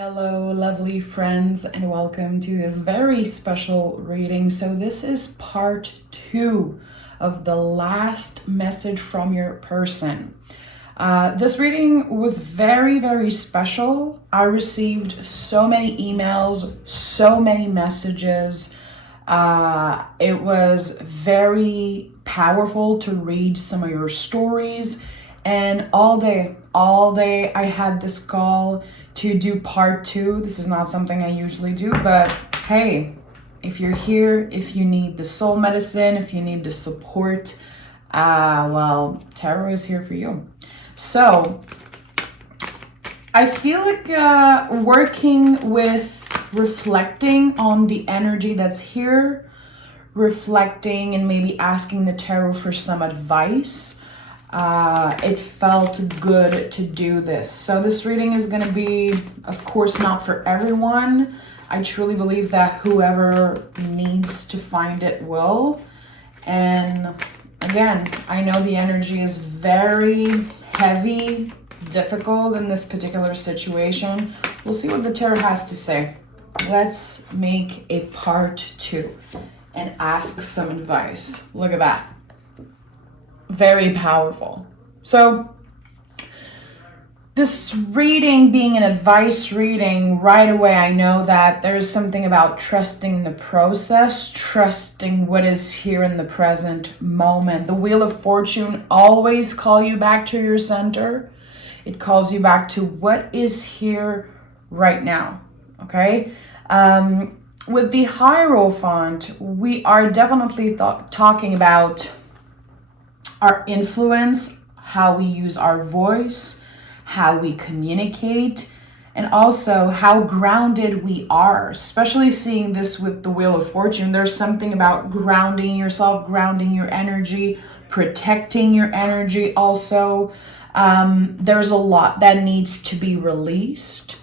Hello, lovely friends, and welcome to this very special reading. So this is part 2 of the last message from your person. This reading was very, very special. I received so many emails, so many messages. It was very powerful to read some of your stories. And all day I had this call to do part 2. This is not something I usually do, but hey, if you're here, if you need the soul medicine, if you need the support, well, tarot is here for you. So I feel like working with reflecting on the energy that's here, reflecting and maybe asking the tarot for some advice. It felt good to do this. So this reading is going to be, of course, not for everyone. I truly believe that whoever needs to find it will. And again, I know the energy is very heavy, difficult in this particular situation. We'll see what the tarot has to say. Let's make a part 2 and ask some advice. Look at that. Very powerful. So this reading being an advice reading, right away I know that there is something about trusting the process, trusting what is here in the present moment. The Wheel of Fortune always calls you back to your center. It calls you back to what is here right now. Okay? With the Hierophant, we are definitely talking about our influence, how we use our voice, how we communicate, and also how grounded we are. Especially seeing this with the Wheel of Fortune, there's something about grounding yourself, grounding your energy, protecting your energy also. There's a lot that needs to be released,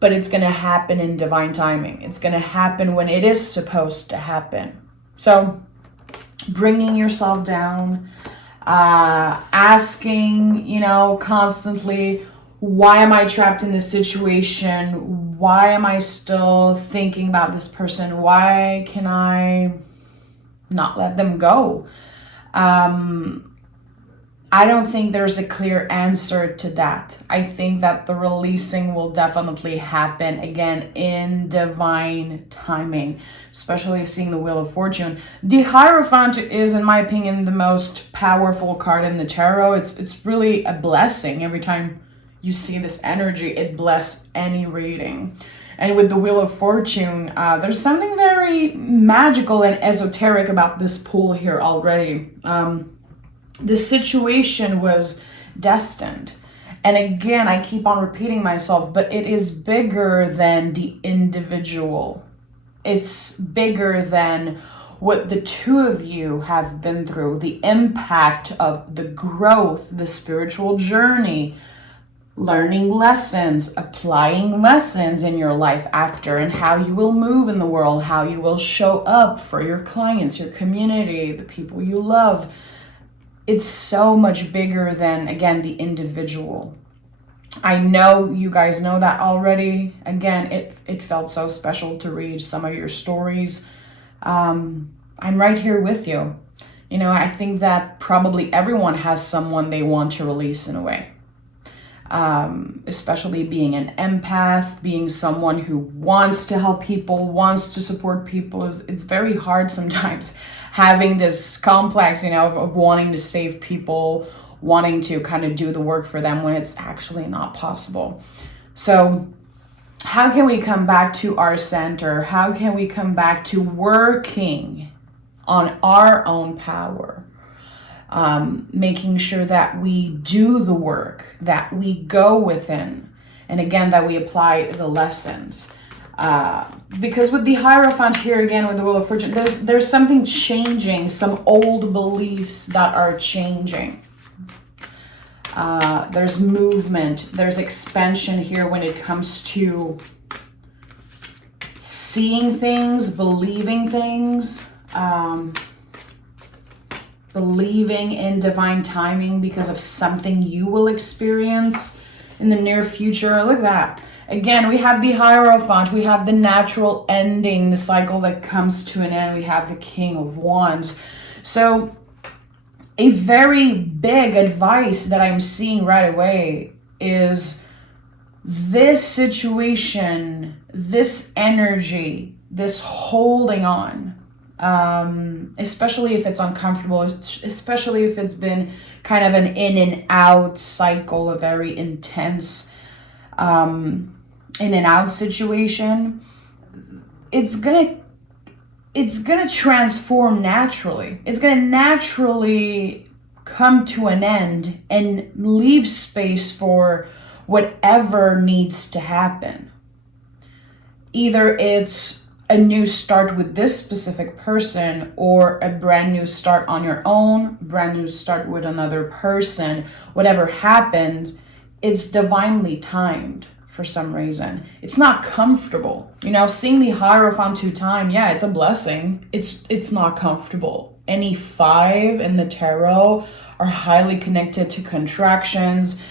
but it's going to happen in divine timing. It's going to happen when it is supposed to happen. So bringing yourself down, asking, constantly, why am I trapped in this situation? Why am I still thinking about this person? Why can I not let them go? I don't think there's a clear answer to that. I think that the releasing will definitely happen again in divine timing, especially seeing the Wheel of Fortune. The Hierophant is, in my opinion, the most powerful card in the tarot. It's really a blessing. Every time you see this energy, it blesses any reading. And with the Wheel of Fortune, there's something very magical and esoteric about this pull here already. The situation was destined. And again, I keep on repeating myself, but it is bigger than the individual. It's bigger than what the two of you have been through, the impact of the growth, the spiritual journey, learning lessons, applying lessons in your life after, and how you will move in the world, how you will show up for your clients, your community, the people you love. It's so much bigger than, again, the individual. I know you guys know that already. Again, it felt so special to read some of your stories. I'm right here with you. I think that probably everyone has someone they want to release in a way. Especially being an empath, being someone who wants to help people, wants to support people. It's very hard sometimes having this complex, of wanting to save people, wanting to kind of do the work for them when it's actually not possible. So how can we come back to our center? How can we come back to working on our own power? Making sure that we do the work, that we go within, and again, that we apply the lessons. Because with the Hierophant here, again, with the Wheel of Fortune, there's something changing, some old beliefs that are changing. There's movement, there's expansion here when it comes to seeing things, believing things, believing in divine timing because of something you will experience in the near future. Look at that. Again, we have the Hierophant, we have the natural ending, the cycle that comes to an end, we have the King of Wands. So a very big advice that I'm seeing right away is this situation, this energy, this holding on, especially if it's uncomfortable, especially if it's been kind of an in and out cycle, a very intense in and out situation, it's gonna transform naturally. It's gonna naturally come to an end and leave space for whatever needs to happen. Either it's a new start with this specific person, or a brand new start on your own, brand new start with another person. Whatever happened, it's divinely timed for some reason. It's not comfortable. You know, seeing the Hierophant 2 times, yeah, it's a blessing. It's not comfortable. Any 5 in the tarot are highly connected to contractions,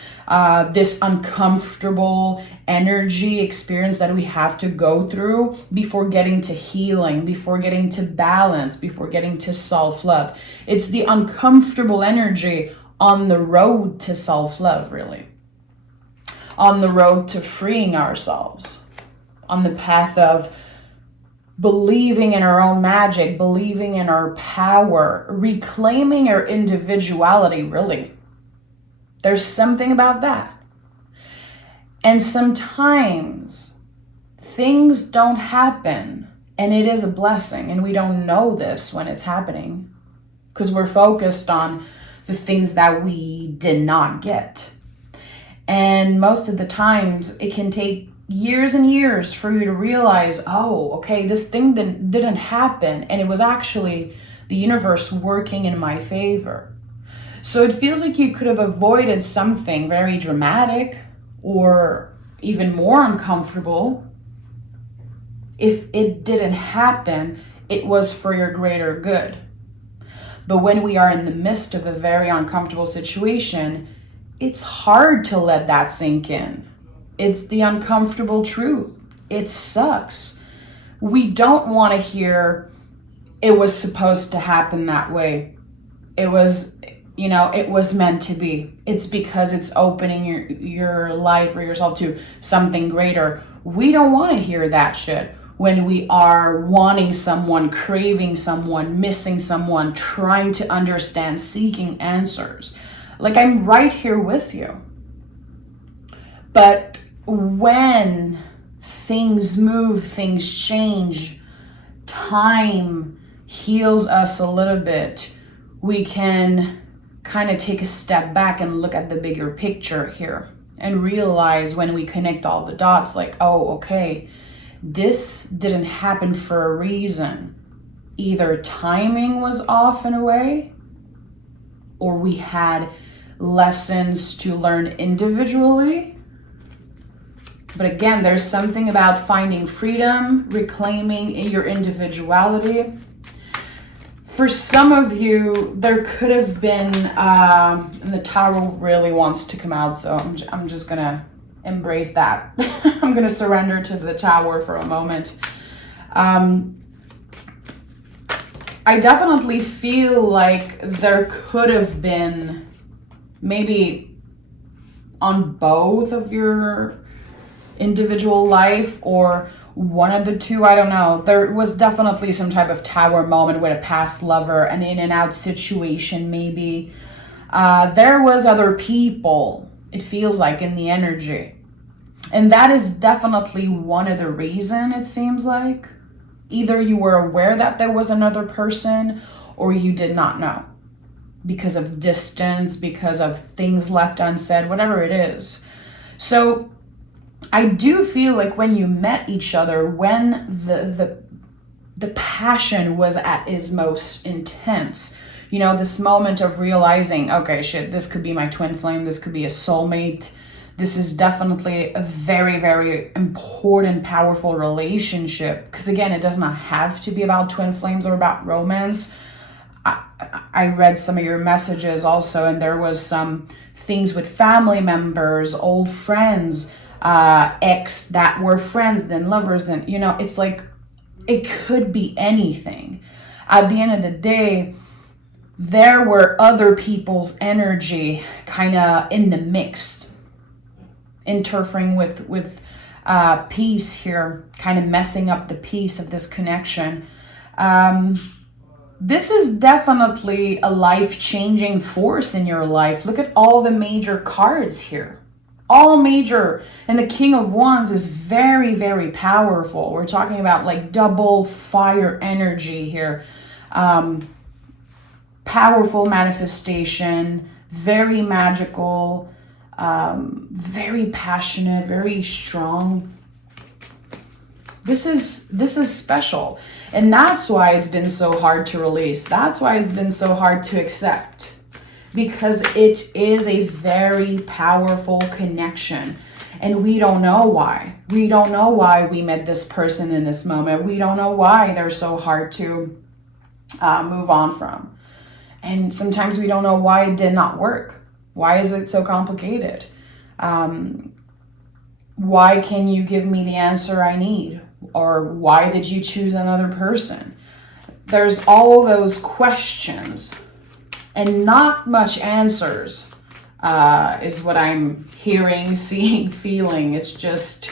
this uncomfortable energy experience that we have to go through before getting to healing, before getting to balance, before getting to self-love. It's the uncomfortable energy on the road to self-love, really. On the road to freeing ourselves. On the path of believing in our own magic, believing in our power, reclaiming our individuality, really. There's something about that. And sometimes things don't happen, and it is a blessing, and we don't know this when it's happening because we're focused on the things that we did not get. And most of the times it can take years and years for you to realize, oh, okay, this thing didn't happen, and it was actually the universe working in my favor. So it feels like you could have avoided something very dramatic or even more uncomfortable. If it didn't happen, it was for your greater good. But when we are in the midst of a very uncomfortable situation, it's hard to let that sink in. It's the uncomfortable truth. It sucks. We don't want to hear it was supposed to happen that way. It was meant to be. It's because it's opening your life or yourself to something greater. We don't want to hear that shit when we are wanting someone, craving someone, missing someone, trying to understand, seeking answers. Like, I'm right here with you. But when things move, things change, time heals us a little bit, we can kind of take a step back and look at the bigger picture here and realize, when we connect all the dots, like, oh, okay, this didn't happen for a reason. Either timing was off in a way, or we had lessons to learn individually. But again, there's something about finding freedom, reclaiming your individuality. For some of you, there could have been, and the Tower really wants to come out, so I'm just gonna embrace that. I'm gonna surrender to the Tower for a moment. I definitely feel like there could have been, maybe on both of your individual life, or one of the two, I don't know. There was definitely some type of Tower moment with a past lover, an in and out situation maybe. There was other people, it feels like, in the energy. And that is definitely one of the reasons, it seems like. Either you were aware that there was another person, or you did not know. Because of distance, because of things left unsaid, whatever it is. So I do feel like when you met each other, when the passion was at its most intense, you know, this moment of realizing, okay, shit, this could be my twin flame, this could be a soulmate, this is definitely a very, very important, powerful relationship. Because again, it does not have to be about twin flames or about romance. I read some of your messages also, and there was some things with family members, old friends, ex that were friends, then lovers, then, you know, it's like, it could be anything. At the end of the day, there were other people's energy kind of in the mix, interfering with peace here, kind of messing up the peace of this connection. This is definitely a life-changing force in your life. Look at all the major cards here. All major. And the King of Wands is very, very powerful. We're talking about like double fire energy here. Powerful manifestation, very magical, very passionate, very strong. This is special. And that's why it's been so hard to release. That's why it's been so hard to accept. Because it is a very powerful connection. And we don't know why. We don't know why we met this person in this moment. We don't know why they're so hard to move on from. And sometimes we don't know why it did not work. Why is it so complicated? Why can you give me the answer I need? Or why did you choose another person? There's all those questions and not much answers is what I'm hearing, seeing, feeling. It's just,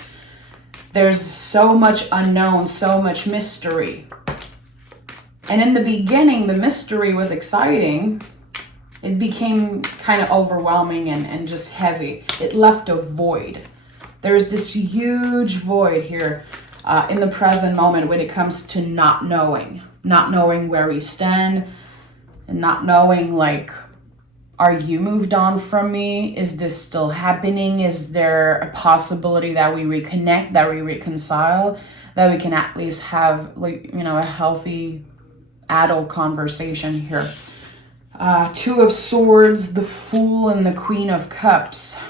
there's so much unknown, so much mystery. And in the beginning, the mystery was exciting. It became kind of overwhelming and just heavy. It left a void. There's this huge void here in the present moment when it comes to not knowing where we stand, and not knowing, like, are you moved on from me? Is this still happening? Is there a possibility that we reconnect, that we reconcile, that we can at least have, like, you know, a healthy adult conversation here? Two of Swords, the Fool, and the Queen of Cups.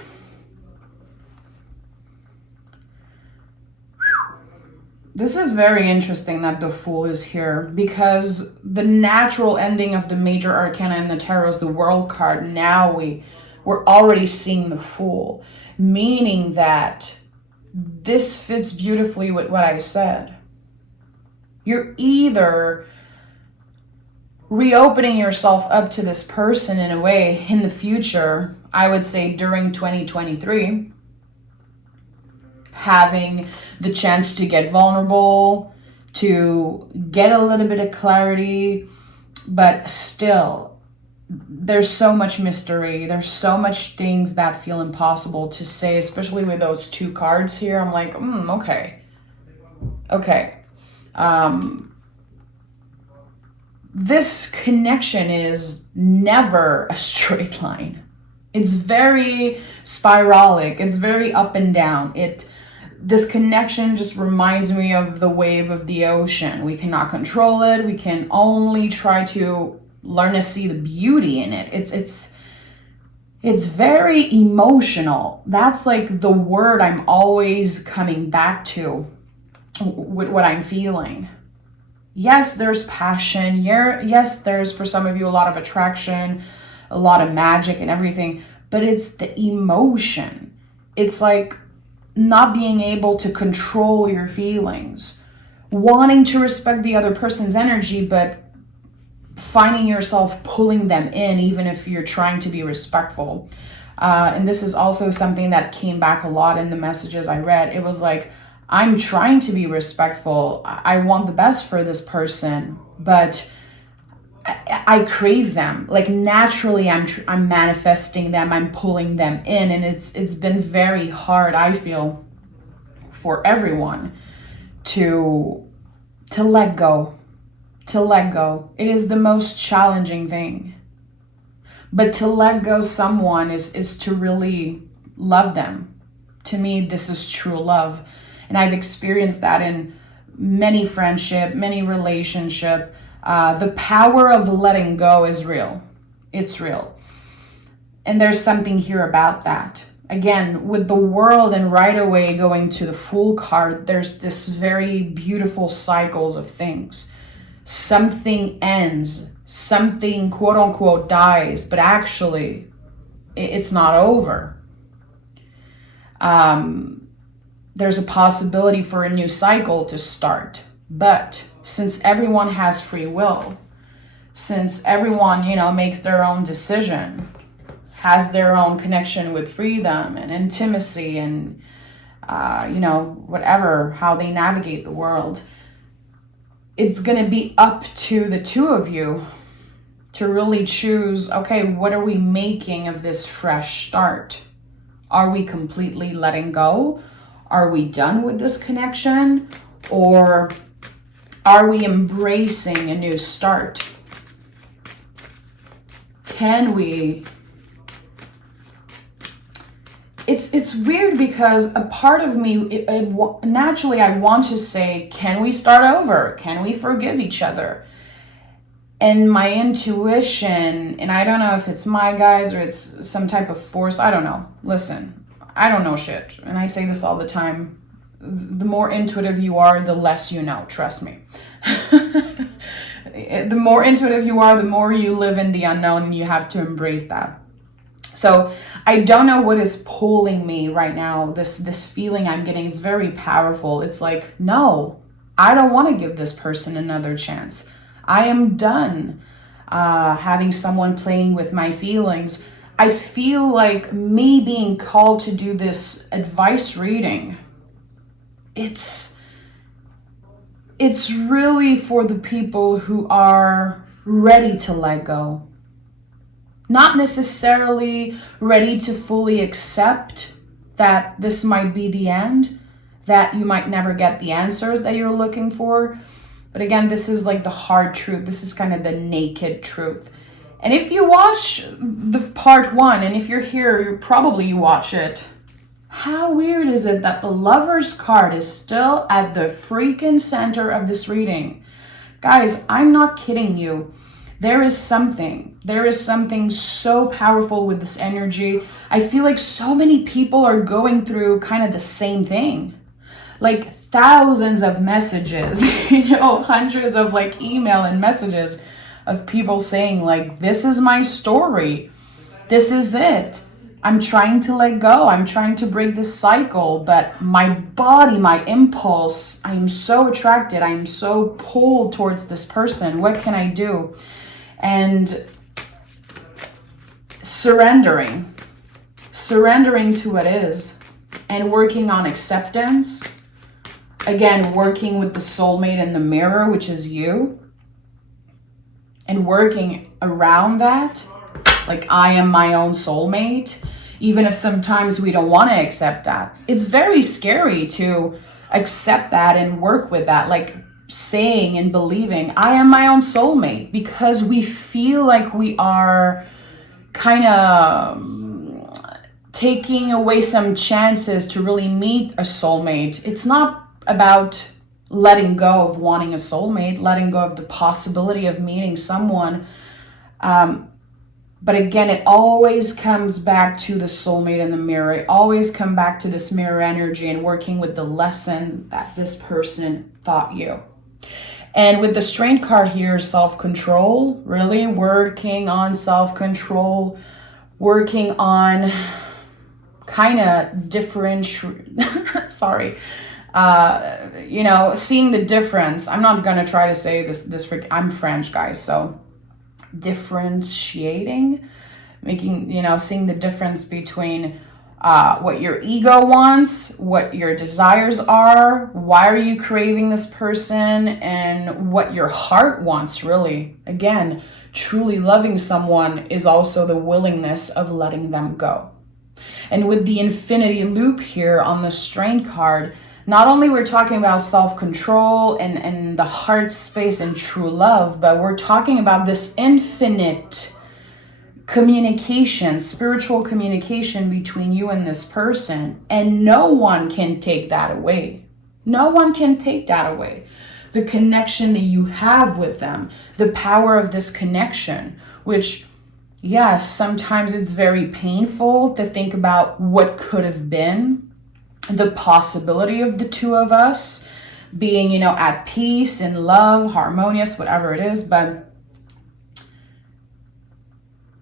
This is very interesting that the Fool is here, because the natural ending of the major arcana in the tarot is the World card. Now we're already seeing the Fool, meaning that this fits beautifully with what I said. You're either reopening yourself up to this person in a way in the future, I would say during 2023, having the chance to get vulnerable, to get a little bit of clarity, but still, there's so much mystery. There's so much things that feel impossible to say, especially with those two cards here. I'm like, okay. This connection is never a straight line. It's very spiralic. It's very up and down. This connection just reminds me of the wave of the ocean. We cannot control it. We can only try to learn to see the beauty in it. It's very emotional. That's like the word I'm always coming back to with what I'm feeling. Yes, there's passion. Yes, there's, for some of you, a lot of attraction, a lot of magic and everything, but it's the emotion. It's like not being able to control your feelings, wanting to respect the other person's energy, but finding yourself pulling them in, even if you're trying to be respectful. And this is also something that came back a lot in the messages I read. It was like, I'm trying to be respectful. I want the best for this person, but I crave them. Like, naturally, I'm manifesting them. I'm pulling them in, and it's been very hard, I feel, for everyone to let go. To let go. It is the most challenging thing. But to let go someone is to really love them. To me, this is true love. And I've experienced that in many friendship, many relationship. The power of letting go is real. It's real. And there's something here about that. Again, with the World and right away going to the Fool card, there's this very beautiful cycles of things. Something ends, something quote unquote dies, but actually it's not over. there's a possibility for a new cycle to start. But since everyone has free will, since everyone, makes their own decision, has their own connection with freedom and intimacy and, whatever, how they navigate the world, it's going to be up to the two of you to really choose, okay, what are we making of this fresh start? Are we completely letting go? Are we done with this connection? Or are we embracing a new start? Can we? It's weird because a part of me, naturally I want to say, can we start over? Can we forgive each other? And my intuition, and I don't know if it's my guides or it's some type of force, I don't know. Listen, I don't know shit. And I say this all the time. The more intuitive you are, the less you know. Trust me. The more intuitive you are, the more you live in the unknown, and you have to embrace that. So I don't know what is pulling me right now. This feeling I'm getting, it's very powerful. It's like, no, I don't want to give this person another chance. I am done having someone playing with my feelings. I feel like me being called to do this advice reading, it's really for the people who are ready to let go. Not necessarily ready to fully accept that this might be the end, that you might never get the answers that you're looking for. But again, this is like the hard truth. This is kind of the naked truth. And if you watch the part 1, and if you're here, you watch it. How weird is it that the Lover's card is still at the freaking center of this reading? Guys, I'm not kidding you. There is something so powerful with this energy. I feel like so many people are going through kind of the same thing. Like thousands of messages, hundreds of like email and messages of people saying like, this is my story. This is it. I'm trying to let go. I'm trying to break this cycle, but my body, my impulse, I am so attracted. I am so pulled towards this person. What can I do? And surrendering to what is and working on acceptance. Again, working with the soulmate in the mirror, which is you, and working around that. Like, I am my own soulmate, even if sometimes we don't want to accept that. It's very scary to accept that and work with that, like saying and believing, I am my own soulmate, because we feel like we are kind of taking away some chances to really meet a soulmate. It's not about letting go of wanting a soulmate, letting go of the possibility of meeting someone. But again, it always comes back to the soulmate in the mirror. It always comes back to this mirror energy and working with the lesson that this person taught you. And with the Strength card here, self-control, really working on self-control, working on kind of seeing the difference. I'm not going to try to say this, I'm French, guys, so differentiating, seeing the difference between what your ego wants, what your desires are, why are you craving this person, and what your heart wants, really. Again, truly loving someone is also the willingness of letting them go. And with the infinity loop here on the Strength card, not only we're talking about self-control and the heart space and true love, but we're talking about this infinite communication, spiritual communication between you and this person. And no one can take that away. No one can take that away. The connection that you have with them, the power of this connection, which, yes, sometimes it's very painful to think about what could have been, the possibility of the two of us being, at peace, in love, harmonious, whatever it is, but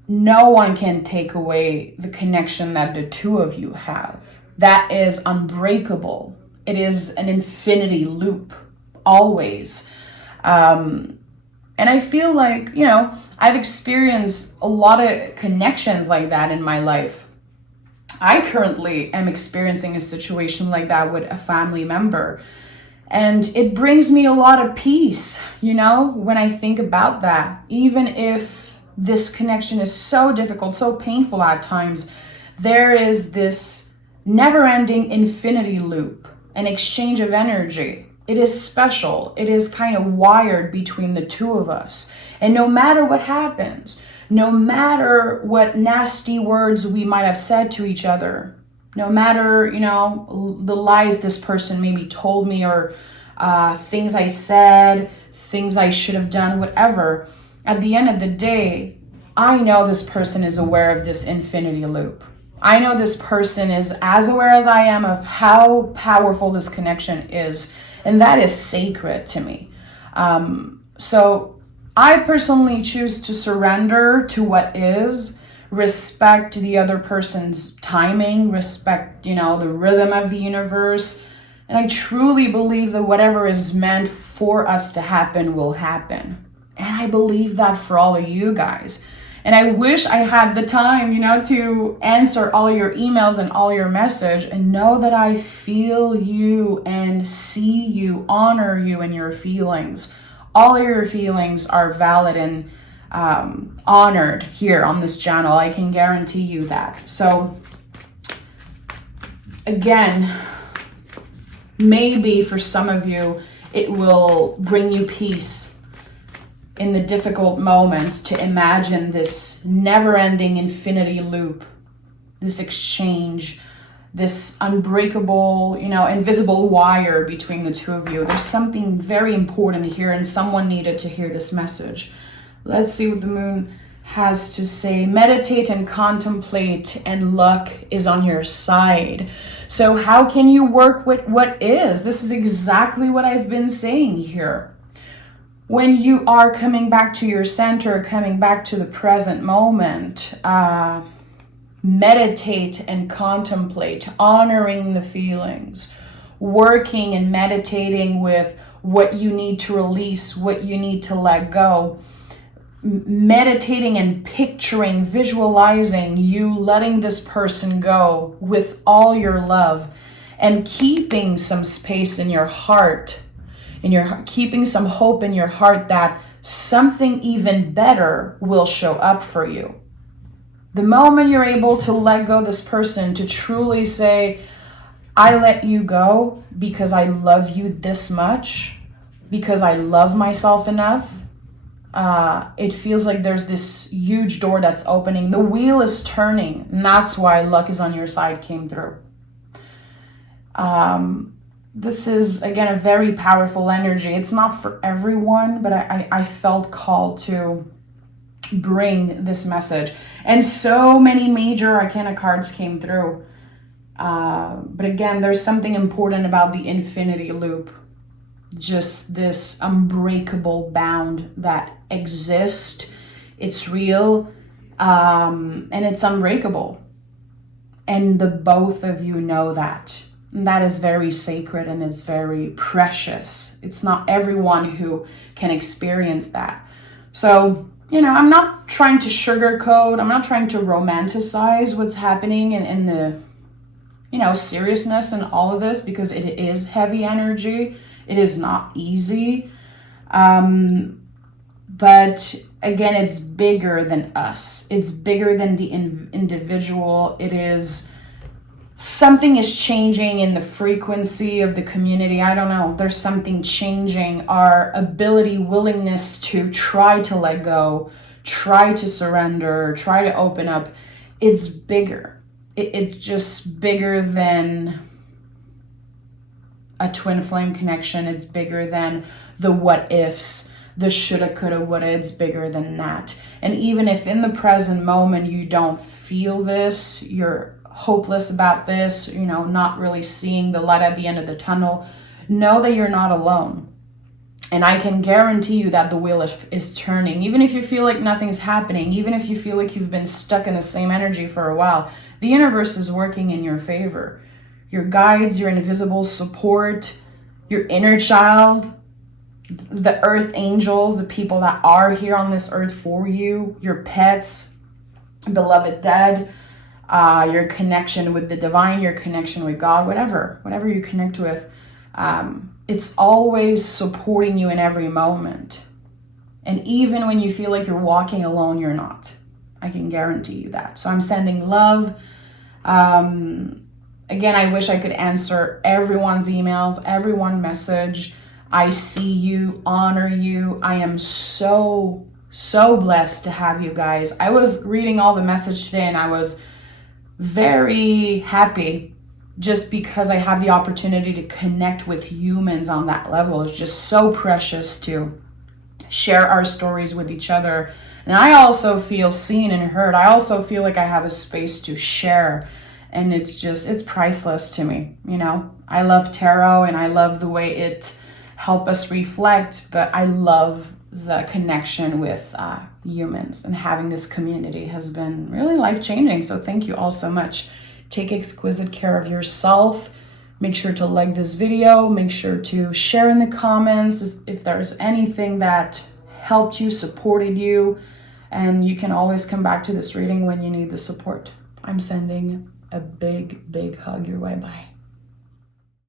no one can take away the connection that the two of you have. That is unbreakable. it is an infinity loop, always. And I feel like, I've experienced a lot of connections like that in my life. I currently am experiencing a situation like that with a family member. And it brings me a lot of peace, when I think about that. Even if this connection is so difficult, so painful at times, there is this never-ending infinity loop, an exchange of energy. It is special. It is kind of wired between the two of us. And no matter what happens, no matter what nasty words we might have said to each other, no matter, the lies this person maybe told me, or things I said, things I should have done, whatever, at the end of the day, I know this person is aware of this infinity loop. I know this person is as aware as I am of how powerful this connection is. And that is sacred to me. So I personally choose to surrender to what is, respect the other person's timing, respect, the rhythm of the universe. And I truly believe that whatever is meant for us to happen will happen. And I believe that for all of you guys. And I wish I had the time, to answer all your emails and all your message, and know that I feel you and see you, honor you and your feelings. All of your feelings are valid and honored here on this channel. I can guarantee you that. So again, maybe for some of you, it will bring you peace in the difficult moments to imagine this never-ending infinity loop, this exchange, this unbreakable, invisible wire between the two of you. There's something very important here, and someone needed to hear this message. Let's see what the moon has to say. Meditate and contemplate, and luck is on your side. So how can you work with what is? This is exactly what I've been saying here. When you are coming back to your center, coming back to the present moment, meditate and contemplate, honoring the feelings, working and meditating with what you need to release, what you need to let go, meditating and picturing, visualizing you letting this person go with all your love, and keeping some space in your heart, keeping some hope in your heart that something even better will show up for you. The moment you're able to let go this person, to truly say, I let you go because I love you this much, because I love myself enough, it feels like there's this huge door that's opening. The wheel is turning, and that's why luck is on your side came through. This is, again, a very powerful energy. It's not for everyone, but I felt called to bring this message. And so many major arcana cards came through. But again, there's something important about the infinity loop. Just this unbreakable bound that exists. It's real, and it's unbreakable. And the both of you know that. And that is very sacred, and it's very precious. It's not everyone who can experience that. So, I'm not trying to sugarcoat. I'm not trying to romanticize what's happening in the, seriousness and all of this, because it is heavy energy. It is not easy. But again, it's bigger than us. It's bigger than the individual. It is... something is changing in the frequency of the community. I don't know. There's something changing. Our ability, willingness to try to let go, try to surrender, try to open up. It's bigger. It's just bigger than a twin flame connection. It's bigger than the what ifs, the shoulda, coulda, woulda. It's bigger than that. And even if in the present moment you don't feel this, you're hopeless about this, not really seeing the light at the end of the tunnel, know that you're not alone. And I can guarantee you that the wheel is turning. Even if you feel like nothing's happening, even if you feel like you've been stuck in the same energy for a while, the universe is working in your favor. your guides, your invisible support, your inner child, the earth angels, the people that are here on this earth for you, your pets, beloved dead, your connection with the divine, your connection with God, whatever you connect with. It's always supporting you in every moment. And even when you feel like you're walking alone, you're not. I can guarantee you that. So I'm sending love. Again, I wish I could answer everyone's emails, everyone's message. I see you, honor you. I am so blessed to have you guys. I was reading all the message today and I was very happy just because I have the opportunity to connect with humans on that level. It's just so precious to share our stories with each other. And I also feel seen and heard. I also feel like I have a space to share. And it's priceless to me, you know. I love tarot and I love the way it helps us reflect, but I love the connection with humans, and having this community has been really life-changing. So thank you all so much. Take exquisite care of yourself. Make sure to like this video. Make sure to share in the comments if there's anything that helped you, supported you, and you can always come back to this reading when you need the support. I'm sending a big hug your way. Bye.